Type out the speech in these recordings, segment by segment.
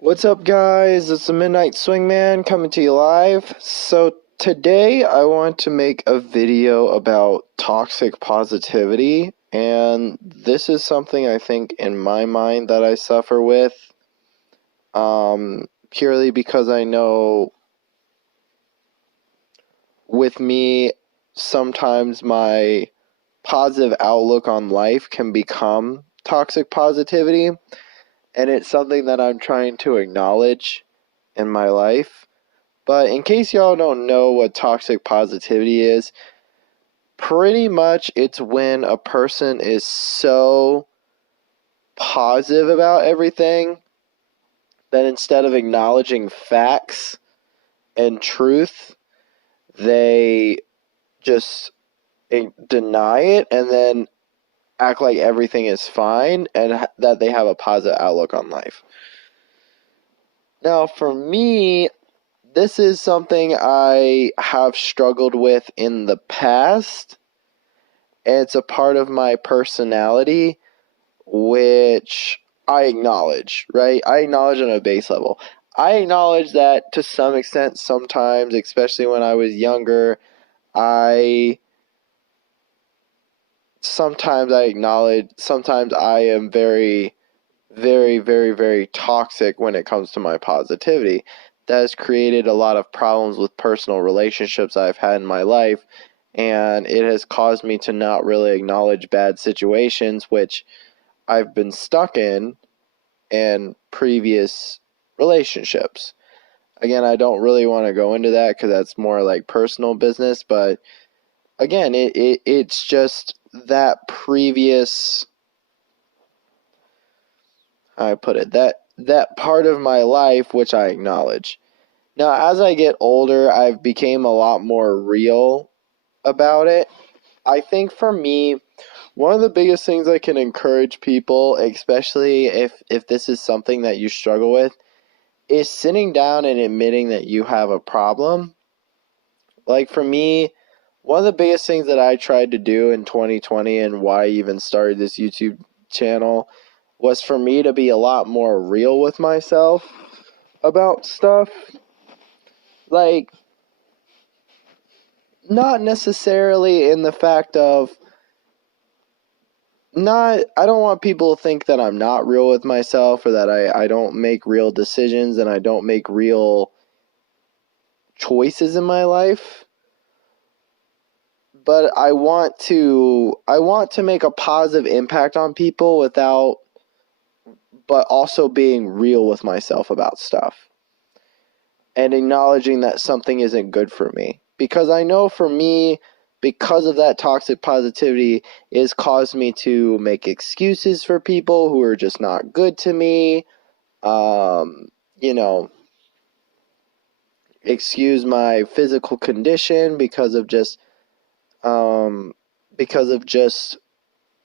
What's up, guys? It's the Midnight Swingman coming to you live. So, today I want to make a video about toxic positivity, and this is something I think in my mind that I suffer with, purely because I know with me, sometimes my positive outlook on life can become toxic positivity, and it's something that I'm trying to acknowledge in my life. But in case y'all don't know what toxic positivity is, pretty much it's when a person is so positive about everything that instead of acknowledging facts and truth, they just deny it and then act like everything is fine and that they have a positive outlook on life. Now, for me, this is something I have struggled with in the past. It's a part of my personality, which I acknowledge, right? I acknowledge on a base level. I acknowledge that to some extent sometimes, especially when I was younger, I sometimes I am very, very, very, very toxic when it comes to my positivity. That has created a lot of problems with personal relationships I've had in my life, and it has caused me to not really acknowledge bad situations, which I've been stuck in previous relationships. Again, I don't really want to go into that because that's more like personal business, but again, it's just that previous, how I put it, that part of my life which I acknowledge. Now, as I get older, I've became a lot more real about it. I think for me, one of the biggest things I can encourage people, especially if this is something that you struggle with, is sitting down and admitting that you have a problem. Like for me, one of the biggest things that I tried to do in 2020 and why I even started this YouTube channel was for me to be a lot more real with myself about stuff. Like, not necessarily in the fact of I don't want people to think that I'm not real with myself or that I don't make real decisions and I don't make real choices in my life. But I want to make a positive impact on people but also being real with myself about stuff and acknowledging that something isn't good for me. Because I know for me, because of that toxic positivity, it's caused me to make excuses for people who are just not good to me. You know, excuse my physical condition because of just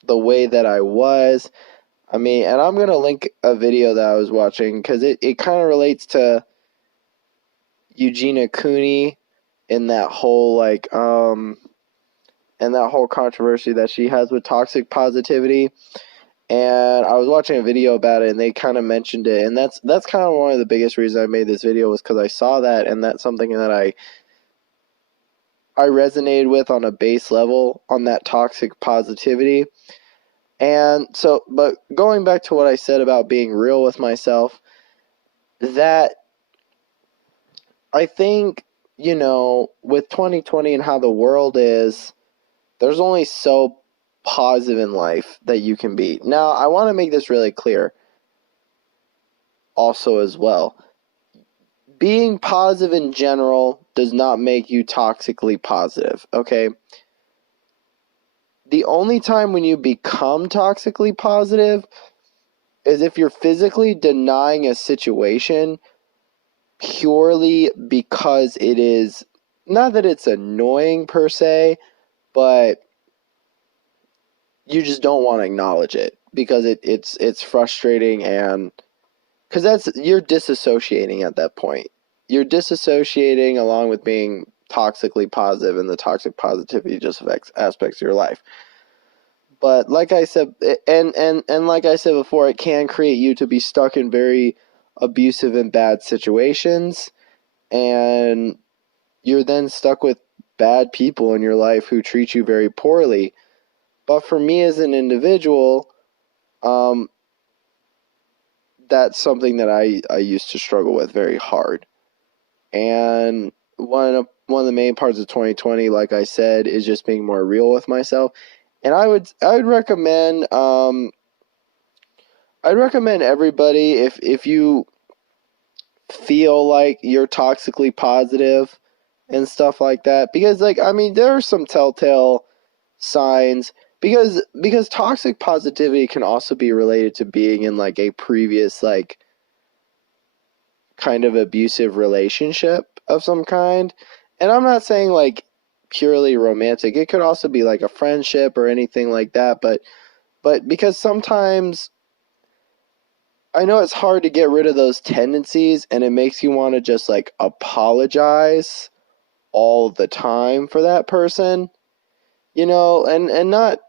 the way that I was. I mean, and I'm going to link a video that I was watching because it kind of relates to Eugenia Cooney in that whole controversy that she has with toxic positivity. And I was watching a video about it and they kind of mentioned it, and that's kind of one of the biggest reasons I made this video was because I saw that, and that's something that I resonated with on a base level on that toxic positivity. And so, but going back to what I said about being real with myself, that I think, with 2020 and how the world is, there's only so positive in life that you can be. Now, I want to make this really clear also as well. Being positive in general does not make you toxically positive, okay? The only time when you become toxically positive is if you're physically denying a situation purely because it is, not that it's annoying per se, but you just don't want to acknowledge it because it's frustrating, and because you're disassociating at that point. You're disassociating along with being toxically positive, and the toxic positivity just affects aspects of your life. But like I said, and like I said before, it can create you to be stuck in very abusive and bad situations, and you're then stuck with bad people in your life who treat you very poorly. But for me as an individual, um, that's something that I used to struggle with very hard. And one of the main parts of 2020, like I said, is just being more real with myself. And I would recommend I'd recommend everybody, if you feel like you're toxically positive and stuff like that, because like I mean there are some telltale signs, because toxic positivity can also be related to being in like a previous like kind of abusive relationship of some kind. And I'm not saying like purely romantic. It could also be like a friendship or anything like that, but because sometimes I know it's hard to get rid of those tendencies, and it makes you want to just like apologize all the time for that person, and not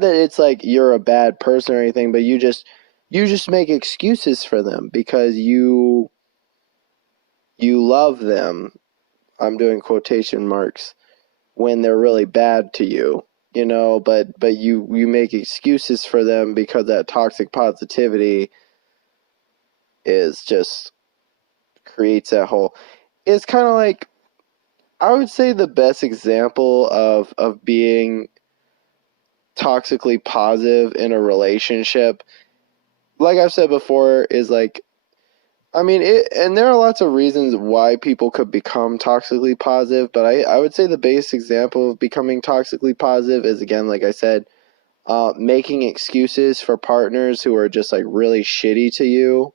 that it's like you're a bad person or anything, but you just make excuses for them because you love them. I'm doing quotation marks, when they're really bad to you, but you make excuses for them because that toxic positivity is just creates that whole. It's kind of like, I would say the best example of being toxically positive in a relationship, like I've said before, is like, I mean, and there are lots of reasons why people could become toxically positive, but I would say the base example of becoming toxically positive is, again, like I said, making excuses for partners who are just like really shitty to you.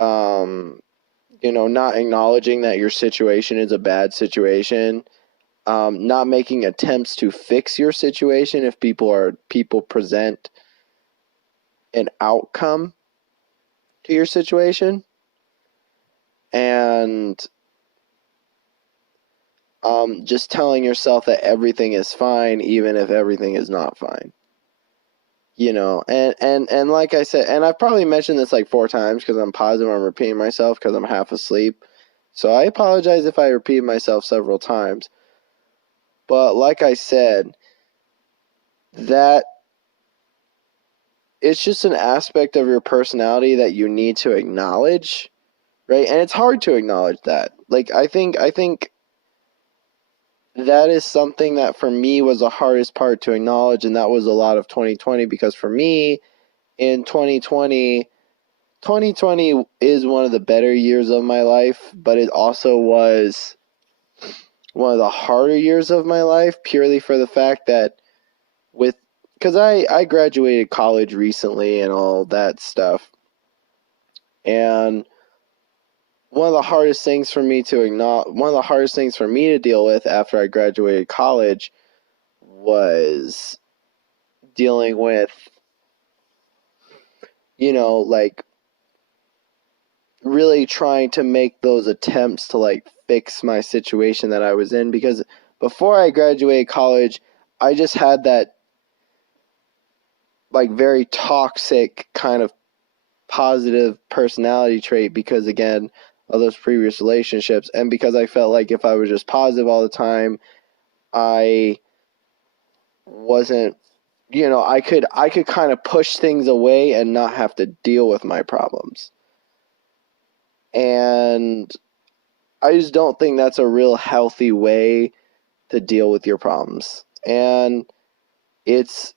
Um, not acknowledging that your situation is a bad situation. Not making attempts to fix your situation if people present an outcome to your situation, and just telling yourself that everything is fine even if everything is not fine. And like I said, and I've probably mentioned this like 4 times because I'm positive I'm repeating myself because I'm half asleep. So I apologize if I repeat myself several times. But like I said, that it's just an aspect of your personality that you need to acknowledge, right? And it's hard to acknowledge that. Like I think that is something that for me was the hardest part to acknowledge, and that was a lot of 2020, because for me in 2020 is one of the better years of my life, but it also was one of the harder years of my life, purely for the fact that with because I graduated college recently and all that stuff. And one of the hardest things for me to deal with after I graduated college was dealing with, like really trying to make those attempts to like fix my situation that I was in, because before I graduated college, I just had that like very toxic kind of positive personality trait because, again, of those previous relationships, and because I felt like if I was just positive all the time, I wasn't, I could kind of push things away and not have to deal with my problems. And I just don't think that's a real healthy way to deal with your problems. And it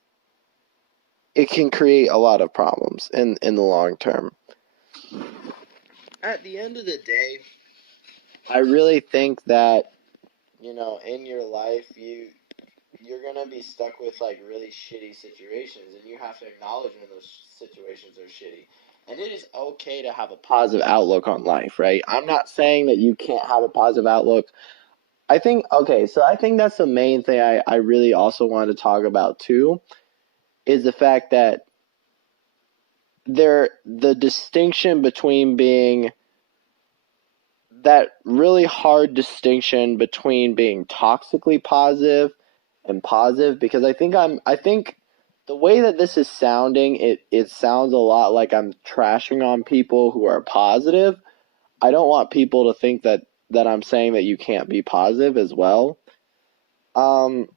can create a lot of problems in the long term. At the end of the day, I really think that, in your life, you're gonna be stuck with like really shitty situations, and you have to acknowledge when those situations are shitty. And it is okay to have a positive outlook on life, right? I'm not saying that you can't have a positive outlook. I think that's the main thing I really also wanted to talk about too, is the fact that the distinction between being that really hard distinction between being toxically positive and positive, because I think the way that this is sounding, it sounds a lot like I'm trashing on people who are positive. I don't want people to think that I'm saying that you can't be positive as well. Um,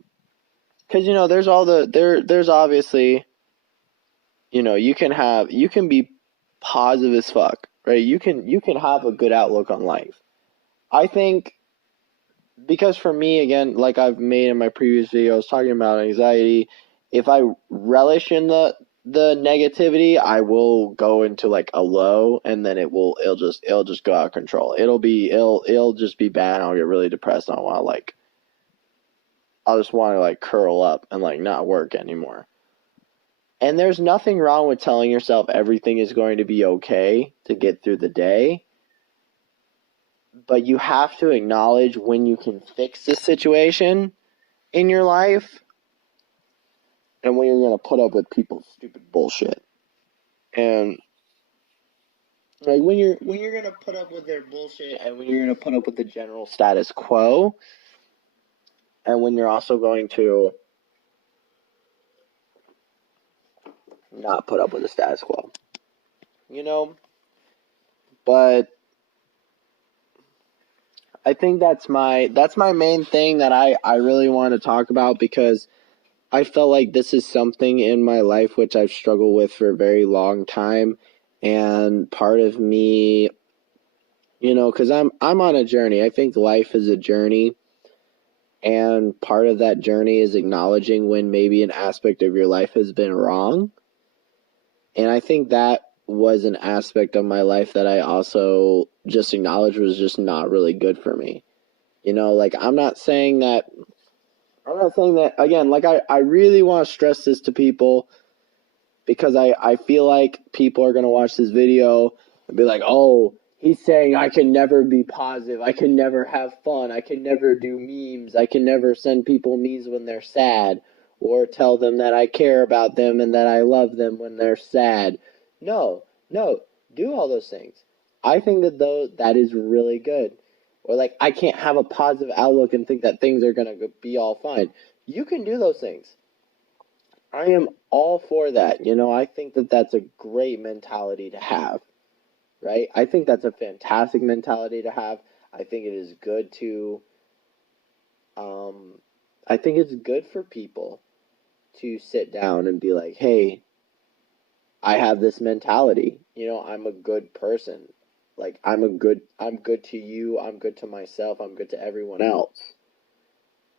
because there's there's obviously, you can be positive as fuck, right? You can have a good outlook on life. I think, because for me, again, like I've made in my previous videos talking about anxiety, if I relish in the negativity, I will go into like a low, and then it'll just go out of control. It'll just be bad, and I'll get really depressed, and I'll just want to like curl up and like not work anymore. And there's nothing wrong with telling yourself everything is going to be okay to get through the day, but you have to acknowledge when you can fix the situation in your life and when you're going to put up with people's stupid bullshit. And like when you're going to put up with their bullshit, and when you're going to put up with the general status quo, and when you're also going to not put up with the status quo. But I think that's my main thing that I really want to talk about, because I felt like this is something in my life which I've struggled with for a very long time. And part of me, because I'm on a journey. I think life is a journey, and part of that journey is acknowledging when maybe an aspect of your life has been wrong. And I think that was an aspect of my life that I also just acknowledged was just not really good for me. Like I'm not saying that again, like I really want to stress this to people, because I feel like people are going to watch this video and be like, oh, he's saying I can never be positive. I can never have fun. I can never do memes. I can never send people memes when they're sad, or tell them that I care about them and that I love them when they're sad. No, do all those things. I think that is really good. Or like, I can't have a positive outlook and think that things are going to be all fine. You can do those things. I am all for that. I think that that's a great mentality to have, right? I think that's a fantastic mentality to have. I think it is good I think it's good for people to sit down and be like, hey, I have this mentality. I'm a good person. Like, I'm good to you. I'm good to myself. I'm good to everyone else.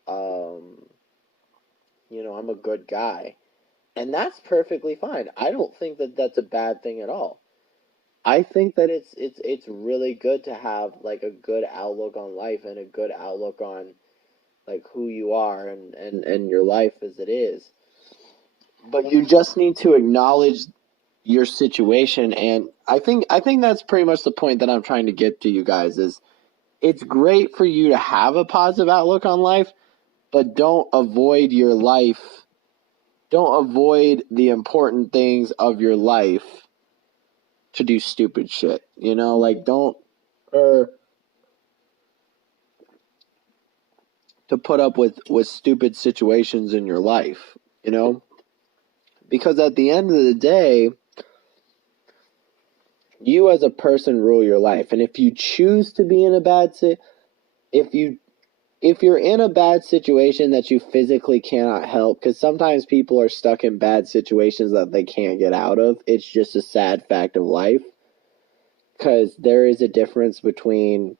I'm a good guy. And that's perfectly fine. I don't think that that's a bad thing at all. I think that it's really good to have like a good outlook on life, and a good outlook on like who you are, and your life as it is. But you just need to acknowledge your situation, and I think that's pretty much the point that I'm trying to get to you guys is, it's great for you to have a positive outlook on life, but don't avoid your life. Don't avoid the important things of your life to do stupid shit. Like, don't, or to put up with stupid situations in your life, because at the end of the day, you as a person rule your life. And if you choose to be in a if you're in a bad situation that you physically cannot help, because sometimes people are stuck in bad situations that they can't get out of. It's just a sad fact of life, because there is a difference between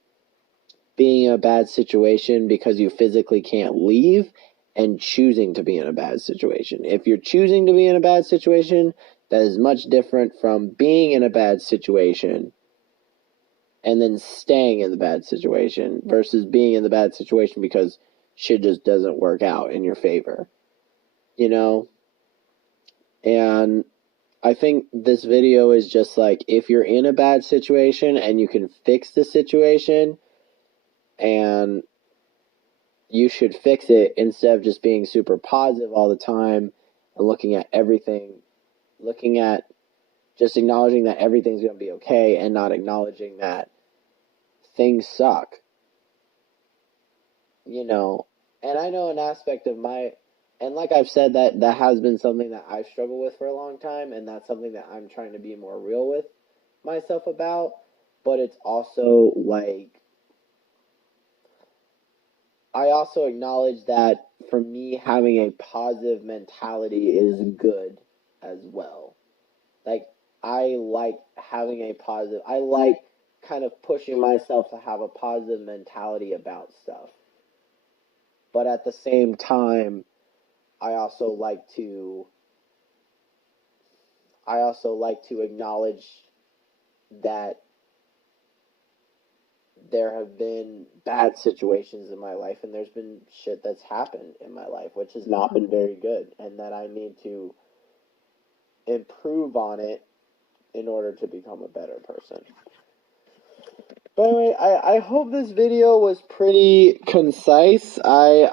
being in a bad situation because you physically can't leave, and choosing to be in a bad situation. If you're choosing to be in a bad situation, that is much different from being in a bad situation and then staying in the bad situation, versus being in the bad situation because shit just doesn't work out in your favor. And I think this video is just like, if you're in a bad situation and you can fix the situation, and you should fix it, instead of just being super positive all the time and looking at everything, just acknowledging that everything's going to be okay, and not acknowledging that things suck. And I know an aspect of And like I've said, that has been something that I've struggled with for a long time, and that's something that I'm trying to be more real with myself about. But it's also like I also acknowledge that for me, having a positive mentality is good as well. Like, I like having a positive, I like kind of pushing myself to have a positive mentality about stuff. But at the same time, I also like to, I also like to acknowledge that there have been bad situations in my life and there's been shit that's happened in my life which has not been very good and that I need to improve on it in order to become a better person. But anyway, I hope this video was pretty concise. I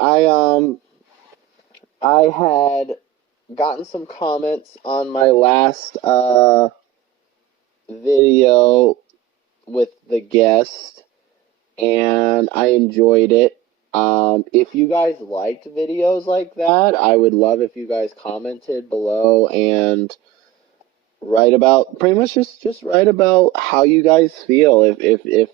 had gotten some comments on my last video with the guest, and I enjoyed it. If you guys liked videos like that, I would love if you guys commented below and write about pretty much just write about how you guys feel. If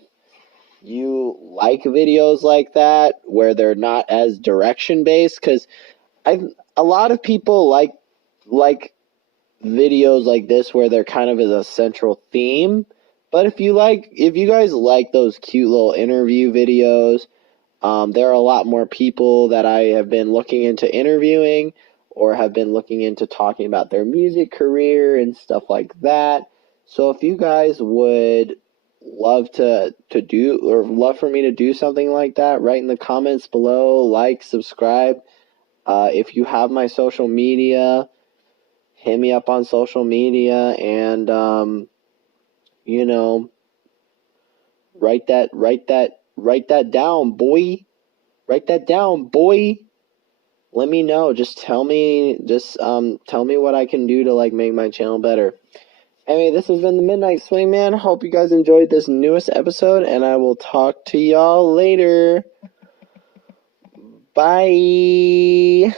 you like videos like that where they're not as direction based, because a lot of people like videos like this where they're kind of as a central theme. But if you guys like those cute little interview videos, there are a lot more people that I have been looking into interviewing or have been looking into talking about their music career and stuff like that. So if you guys would love to do or love for me to do something like that, write in the comments below, like, subscribe. If you have my social media, hit me up on social media and you know, write that down, boy. Write that down, boy. Let me know. Just tell me what I can do to like make my channel better. Anyway, this has been the Midnight Swingman. Hope you guys enjoyed this newest episode, and I will talk to y'all later. Bye.